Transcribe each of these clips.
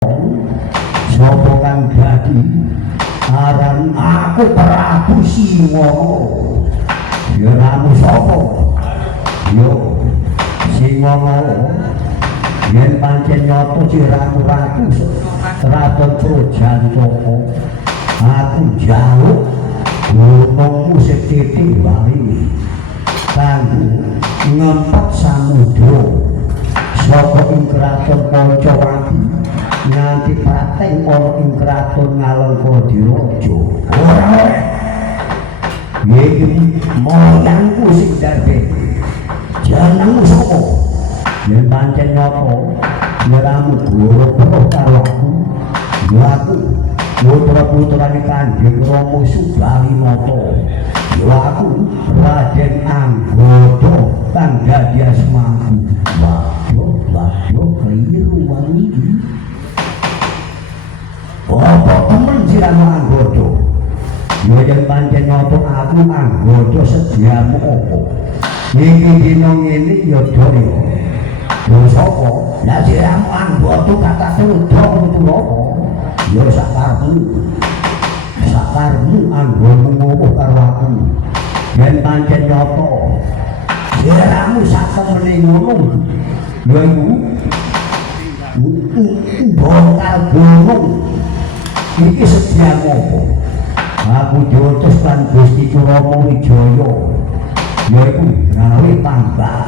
sapa kang dadi aran aku Prabu Siwana. Ya ramu sapa? Yo Siwana yen pancen nyata siramu ratu Raton Trojantaka, aku njaluk gunungmu sethithik wae kanggo ngempet samudra saka ing kraton Pancawati nganti pateng ana ing kraton Ngalengkadiraja. Ora oleh iki moyangku sing darbe jenengmu sapa? Yen pancen nyata siramu goro-goro karo aku, ya aku putra-putrane Kanjeng Rama Subalimanto, ya aku Raden Anggota kang dadi asmaku. Waduh keliru wangi iki. Apa temen siramu Anggota? Ya yen pancen nyata aku Anggota sediamu apa? Iki dina ngene ya daya. Yo sapa? Lah siramu Anggota kata Rudra Putra. Ya sakarmu anggonmu ngopo karo aku. Yen pancen nyata siramu sakemene ngono ya iku bongkar gunung iki sediamu apa? Aku diutus kan Gusti Rama Wijaya yaiku gawe tambah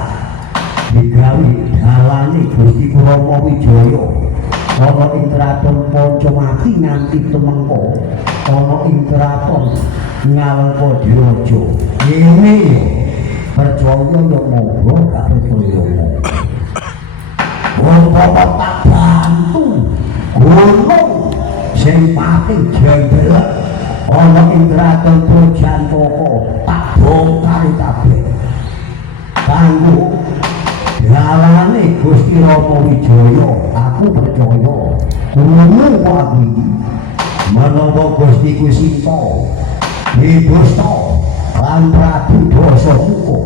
digawe dalane Gusti Rama Wijaya ana ing kraton Pancawati nganti tumengko ana ing kraton Ngalengkadiraja. Ngene yo percaya yo monggo gak percaya. Wong bapak tak bantu gunung sing pating jendela ana ing kraton Trojantaka tak bongkar kabeh kanggo dalane Gusti Rama Wijaya. Aku percaya krungu aku iki menawa Gustiku Sinta Wibusta lan Prabu Dasamuka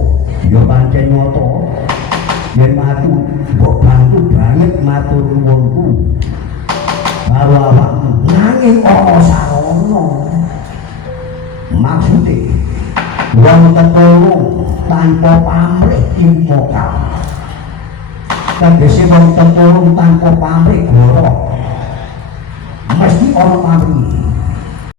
ya pancen nyata yen aku mbok bantu banget matur nuwunku karo awakmu nanging ana sarana maksude wong tetulung tanpa pamrih imokal tegese wong tetulung tanpa pamrih goro mesti ana pamrih